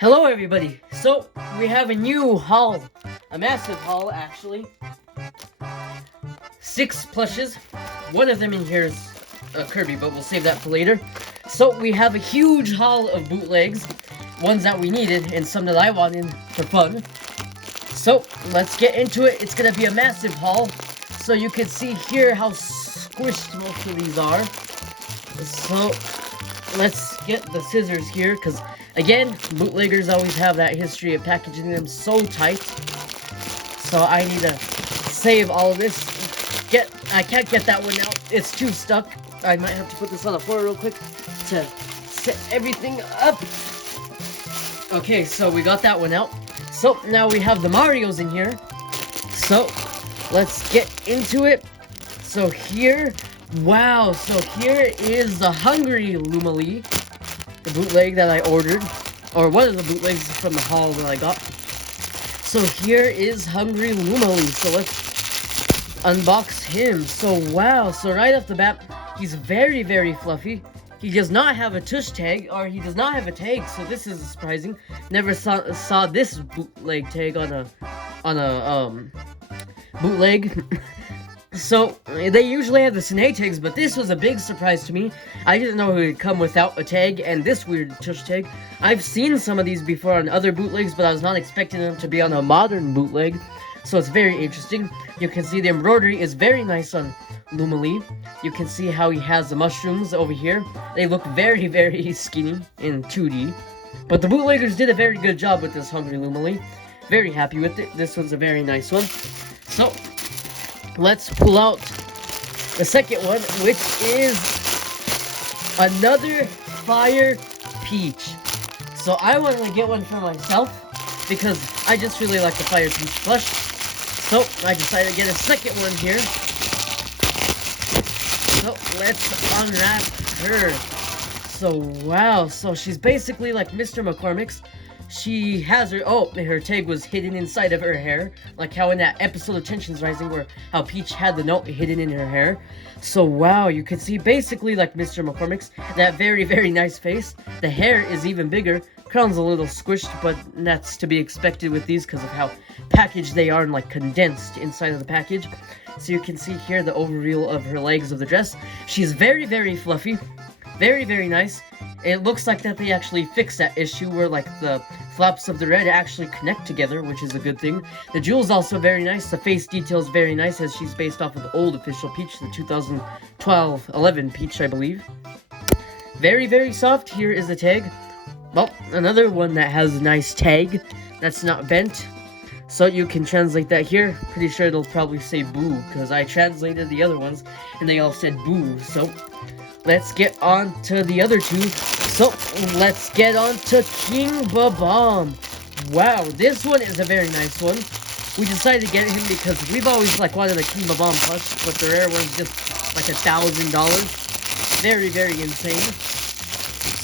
Hello everybody! So, we have a new haul. A massive haul, actually. 6 plushes. One of them in here is Kirby, but we'll save that for later. So, we have a huge haul of bootlegs. Ones that we needed, and some that I wanted for fun. So, let's get into it. It's gonna be a massive haul. So, you can see here how squished most of these are. So, let's get the scissors here, because again, bootleggers always have that history of packaging them so tight. So I need to save all of this. I can't get that one out. It's too stuck. I might have to put this on the floor real quick to set everything up. Okay, so we got that one out. So now we have the Marios in here. So let's get into it. So here, wow, so here is the Hungry Lumalee. The bootleg that I ordered, or one of the bootlegs from the haul that I got. So here is Hungry Lumalee. So let's unbox him. So wow, so right off the bat, he's very, very fluffy. He does not have a tush tag, or he does not have a tag, so this is surprising. Never saw this bootleg tag on a bootleg. So, they usually have the Snake tags, but this was a big surprise to me. I didn't know it would come without a tag and this weird tush tag. I've seen some of these before on other bootlegs, but I was not expecting them to be on a modern bootleg. So it's very interesting. You can see the embroidery is very nice on Lumalee. You can see how he has the mushrooms over here. They look very, very skinny in 2D. But the bootleggers did a very good job with this Hungry Lumalee. Very happy with it. This one's a very nice one. So, let's pull out the second one, which is another Fire Peach. So I wanted to get one for myself because I just really like the Fire Peach plush. So I decided to get a second one here. So let's unwrap her. So wow, so she's basically like Mr. McCormick's. She has her tag was hidden inside of her hair, like how in that episode of Tensions Rising where how Peach had the note hidden in her hair. So wow, you can see basically like Mr. McCormick's, that very, very nice face. The hair is even bigger, crown's a little squished, but that's to be expected with these because of how packaged they are and like condensed inside of the package. So you can see here the overview of her legs of the dress. She's very, very fluffy, very, very nice. It looks like that they actually fixed that issue where like the flaps of the red actually connect together, which is a good thing. The jewel's also very nice. The face detail is very nice as she's based off of the old official Peach, the 2012-11 Peach, I believe. Very, very soft. Here is the tag. Well, another one that has a nice tag that's not bent. So you can translate that here. Pretty sure it'll probably say boo because I translated the other ones and they all said boo. So let's get on to the other two. So, let's get on to King Bob-Omb. Wow, this one is a very nice one. We decided to get him because we've always like wanted a King Bob-Omb plush, but the rare one's just like $1,000. Very, very insane.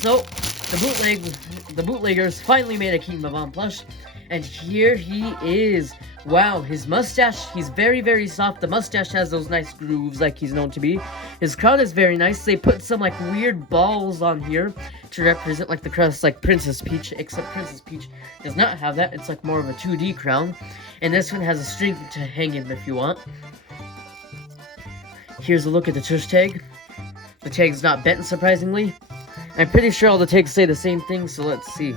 So, the bootleggers finally made a King Bob-Omb plush. And here he is. Wow, his mustache, he's very, very soft. The mustache has those nice grooves like he's known to be. His crown is very nice. They put some like weird balls on here to represent like the crest like Princess Peach, except Princess Peach does not have that. It's like more of a 2D crown. And this one has a string to hang him if you want. Here's a look at the tush tag. The tag's not bent, surprisingly. I'm pretty sure all the tags say the same thing, so let's see.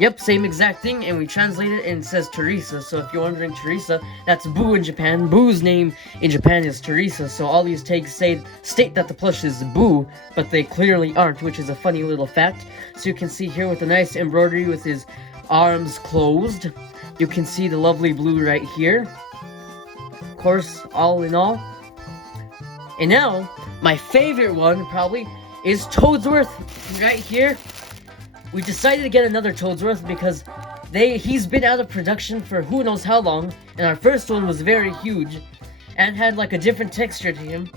Yep, same exact thing, and we translate it and it says Teresa. So if you're wondering Teresa, that's Boo in Japan. Boo's name in Japan is Teresa. So all these tags state that the plush is Boo, but they clearly aren't, which is a funny little fact. So you can see here with the nice embroidery with his arms closed. You can see the lovely blue right here. Of course, all in all. And now, my favorite one probably is Toadsworth right here. We decided to get another Toadsworth because he's been out of production for who knows how long, and our first one was very huge and had like a different texture to him.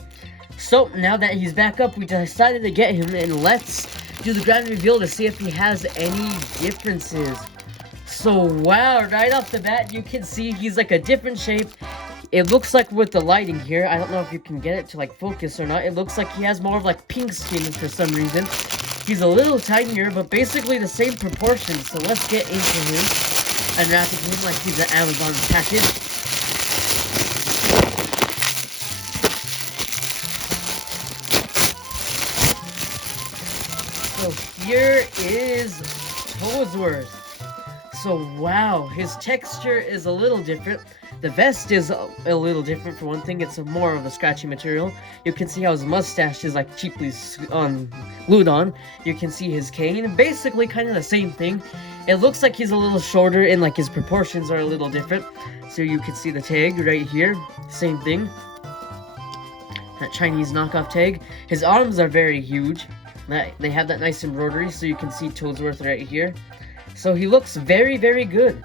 So now that he's back up, we decided to get him, and let's do the grand reveal to see if he has any differences. So wow, right off the bat you can see he's like a different shape. It looks like with the lighting here, I don't know if you can get it to like focus or not, it looks like he has more of like pink skin for some reason. He's a little tinier, but basically the same proportions. So let's get into him, unwrapping him like he's an Amazon package. So here is Toadsworth. So wow, his texture is a little different. The vest is a little different for one thing. It's more of a scratchy material. You can see how his mustache is like cheaply glued on. You can see his cane. Basically kind of the same thing. It looks like he's a little shorter and like his proportions are a little different. So you can see the tag right here. Same thing. That Chinese knockoff tag. His arms are very huge. They have that nice embroidery, so you can see Toadsworth right here. So he looks very, very good.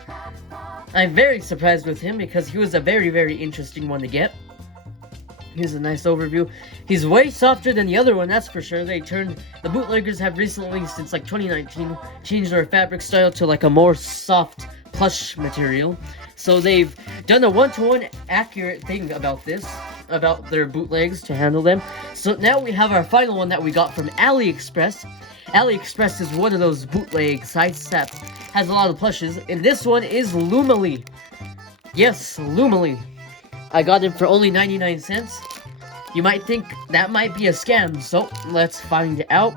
I'm very surprised with him because he was a very, very interesting one to get. Here's a nice overview. He's way softer than the other one, that's for sure. The bootleggers have recently, since like 2019, changed their fabric style to like a more soft plush material. So they've done a one-to-one accurate thing about this, about their bootlegs to handle them. So now we have our final one that we got from AliExpress. AliExpress is one of those bootleg sites that has a lot of plushes, and this one is Lumalee. Yes, Lumalee. I got it for only 99 cents. You might think that might be a scam, so let's find out.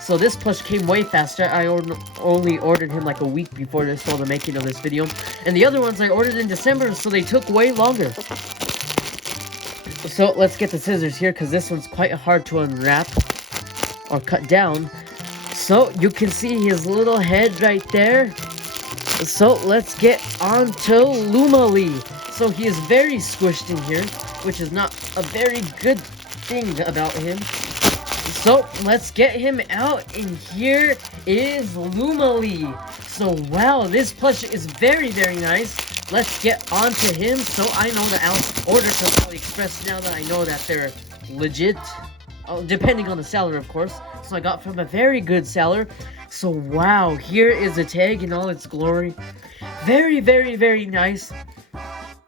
So this plush came way faster. I only ordered him like a week before this, all the making of this video. And the other ones I ordered in December, so they took way longer. So let's get the scissors here, because this one's quite hard to unwrap or cut down. So you can see his little head right there. So let's get on to Lumalee. So he is very squished in here, which is not a very good thing about him. So let's get him out, and here is Lumalee. So wow, this plush is very, very nice. Let's get on to him. So I know that I'll order from AliExpress now that I know that they're legit. Depending on the seller, of course. So I got from a very good seller. So wow, here is the tag in all its glory. Very, very, very nice.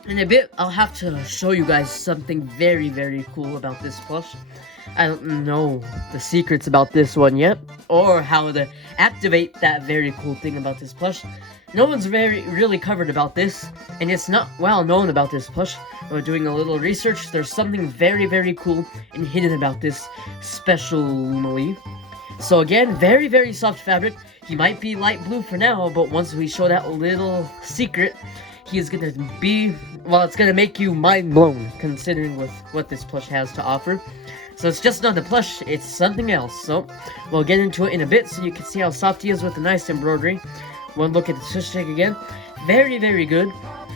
In a bit, I'll have to show you guys something very, very cool about this plush. I don't know the secrets about this one yet, or how to activate that very cool thing about this plush. No one's really covered about this, and it's not well known about this plush. But doing a little research, there's something very, very cool and hidden about this special Lumalee. So again, very, very soft fabric. He might be light blue for now, but once we show that little secret, he is gonna be, well, it's gonna make you mind blown, considering with what this plush has to offer. So it's just not the plush, it's something else. So we'll get into it in a bit so you can see how soft he is with the nice embroidery. One look at the switch tag again. Very, very good.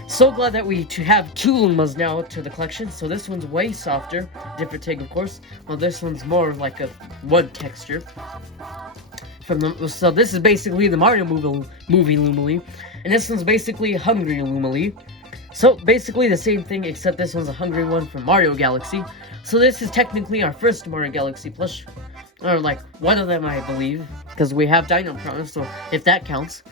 So glad that we have two Lumas now to the collection. So this one's way softer, different tag of course, while this one's more like a wood texture. So this is basically the Mario movie Lumalee, and this one's basically Hungry Lumalee. So basically the same thing, except this one's a hungry one from Mario Galaxy. So this is technically our first Mario Galaxy plush, or like one of them I believe, because we have Dino Promise, so if that counts.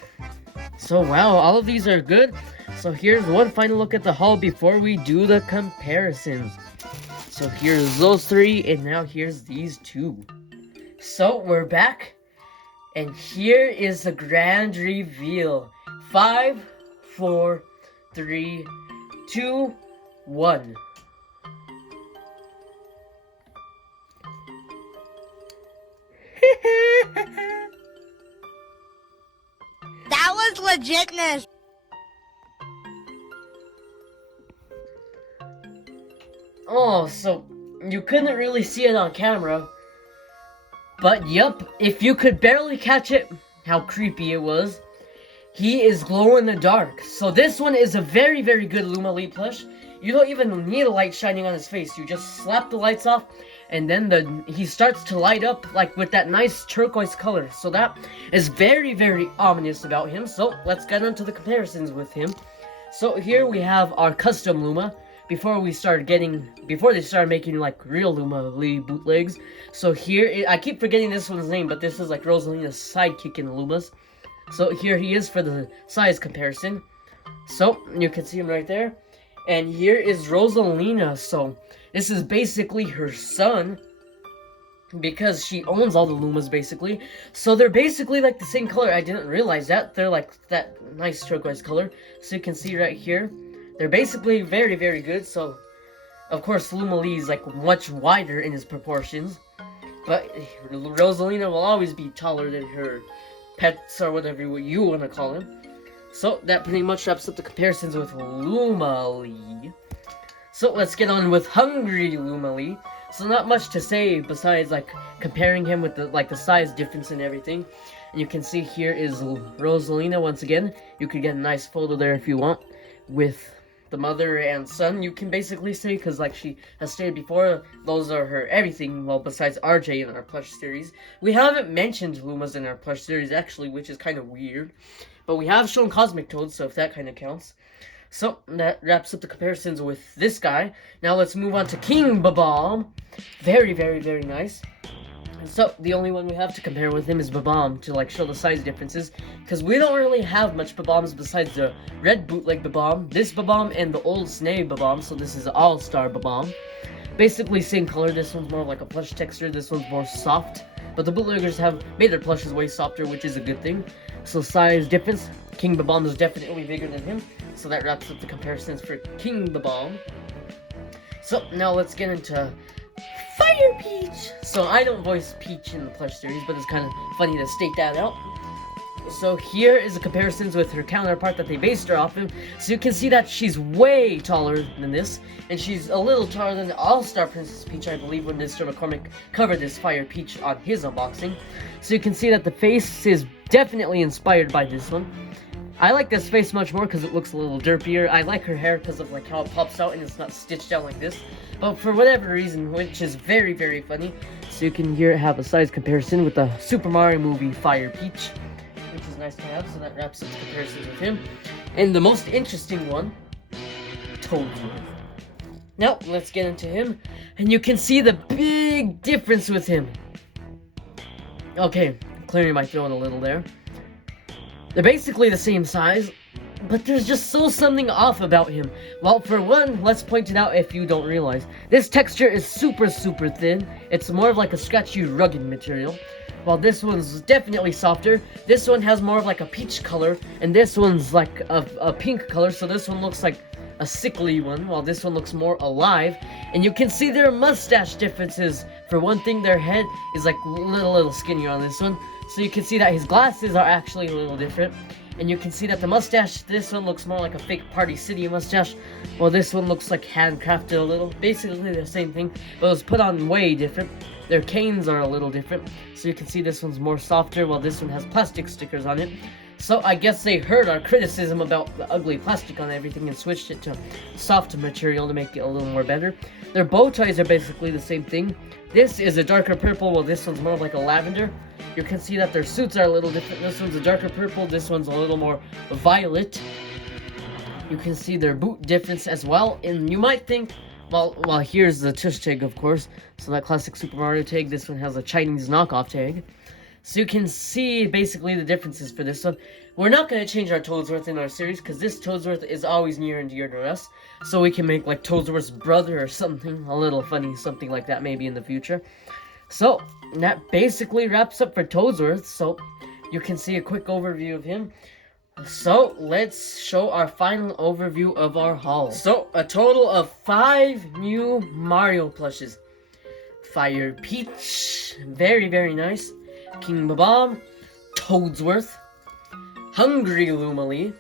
So wow, all of these are good. So here's one final look at the haul before we do the comparisons. So here's those three, and now here's these two. So we're back, and here is the grand reveal. 5, 4, 3, 2, 1. That was legitness. Oh, so you couldn't really see it on camera. But yup, if you could barely catch it, how creepy it was. He is glow in the dark. So this one is a very, very good Lumalee plush. You don't even need a light shining on his face. You just slap the lights off, and then he starts to light up like with that nice turquoise color. So that is very, very ominous about him. So let's get into the comparisons with him. So here we have our custom Luma. Before they started making like real Lumalee bootlegs. So here, I keep forgetting this one's name, but this is like Rosalina's sidekick in the Lumas. So here he is for the size comparison. So you can see him right there. And here is Rosalina. So this is basically her son. because she owns all the Lumas basically. So they're basically like the same color. I didn't realize that. They're like that nice turquoise color. So you can see right here. They're basically very, very good. So of course Lumalee is like much wider in his proportions. But Rosalina will always be taller than her pets or whatever you want to call him. So that pretty much wraps up the comparisons with Lumalee. So let's get on with Hungry Lumalee. So not much to say besides like comparing him with the size difference and everything. And you can see here is Rosalina once again. You could get a nice photo there if you want with the mother and son, you can basically say, because like she has stated before, those are her everything, well, besides RJ in our plush series. We haven't mentioned Lumas in our plush series actually, which is kind of weird. But we have shown Cosmic Toads, so if that kind of counts. So, that wraps up the comparisons with this guy. Now let's move on to King Bob-Omb. Very, very, very nice. So, the only one we have to compare with him is Bob-Omb to like show the size differences. Because we don't really have much Bob-Ombs besides the red bootleg Bob-Omb, this Bob-Omb, and the old Snake Bob-Omb. So this is All-Star Bob-Omb. Basically same color, this one's more like a plush texture, this one's more soft. But the bootleggers have made their plushes way softer, which is a good thing. So size difference, King Bob-Omb is definitely bigger than him. So that wraps up the comparisons for King Bob-Omb. So now let's get into Fire Peach! So I don't voice Peach in the plush series, but it's kind of funny to state that out. So here is the comparisons with her counterpart that they based her off of. So you can see that she's way taller than this, and she's a little taller than the All-Star Princess Peach, I believe, when Mr. McCormick covered this Fire Peach on his unboxing. So you can see that the face is definitely inspired by this one. I like this face much more because it looks a little derpier. I like her hair because of like how it pops out and it's not stitched down like this. But for whatever reason, which is very, very funny, so you can here have a size comparison with the Super Mario movie Fire Peach, which is nice to have. So that wraps up the comparisons with him. And the most interesting one, Toadsworth. Now, let's get into him. And you can see the big difference with him. Okay, clearing my throat a little there. They're basically the same size, but there's just something off about him. Well, for one, let's point it out if you don't realize. This texture is super, super thin. It's more of like a scratchy, rugged material. While this one's definitely softer. This one has more of like a peach color, and this one's like a pink color, so this one looks like a sickly one, while this one looks more alive. And you can see their mustache differences. For one thing, their head is like a little skinnier on this one. So you can see that his glasses are actually a little different. And you can see that the mustache, this one looks more like a fake Party City mustache, while this one looks like handcrafted a little. Basically the same thing, but it was put on way different. Their canes are a little different. So you can see this one's more softer, while this one has plastic stickers on it. So I guess they heard our criticism about the ugly plastic on everything and switched it to soft material to make it a little more better. Their bow ties are basically the same thing. This is a darker purple, while this one's more like a lavender. You can see that their suits are a little different. This one's a darker purple, this one's a little more violet. You can see their boot difference as well. And you might think, well, here's the tush tag, of course. So that classic Super Mario tag, this one has a Chinese knockoff tag. So you can see basically the differences for this one. We're not going to change our Toadsworth in our series, because this Toadsworth is always near and dear to us. So we can make like Toadsworth's brother or something, a little funny, something like that maybe in the future. So that basically wraps up for Toadsworth. So you can see a quick overview of him. So let's show our final overview of our haul. So a total of 5 new Mario plushes. Fire Peach, very, very nice. King Bob-Omb, Toadsworth, Hungry Lumalee,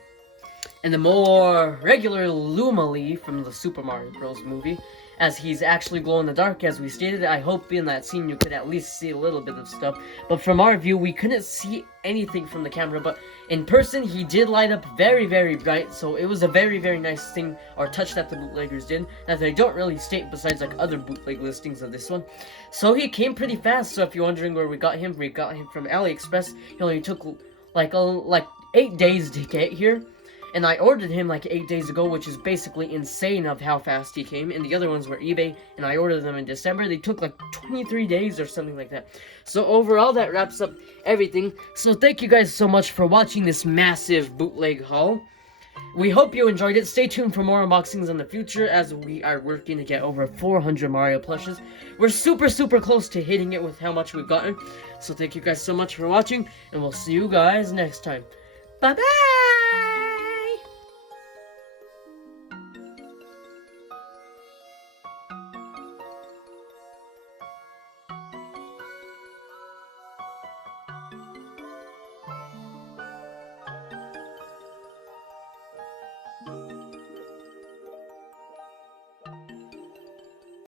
and the more regular Lumalee from the Super Mario Bros. Movie, as he's actually glow in the dark, as we stated. I hope in that scene you could at least see a little bit of stuff, but from our view we couldn't see anything from the camera, but in person he did light up very, very bright. So it was a very, very nice thing or touch that the bootleggers did that they don't really state besides like other bootleg listings of this one. So he came pretty fast. So if you're wondering where we got him from AliExpress. He only took like 8 days to get here. And I ordered him like 8 days ago, which is basically insane of how fast he came. And the other ones were eBay, and I ordered them in December. They took like 23 days or something like that. So overall, that wraps up everything. So thank you guys so much for watching this massive bootleg haul. We hope you enjoyed it. Stay tuned for more unboxings in the future as we are working to get over 400 Mario plushes. We're super close to hitting it with how much we've gotten. So thank you guys so much for watching, and we'll see you guys next time. Bye-bye!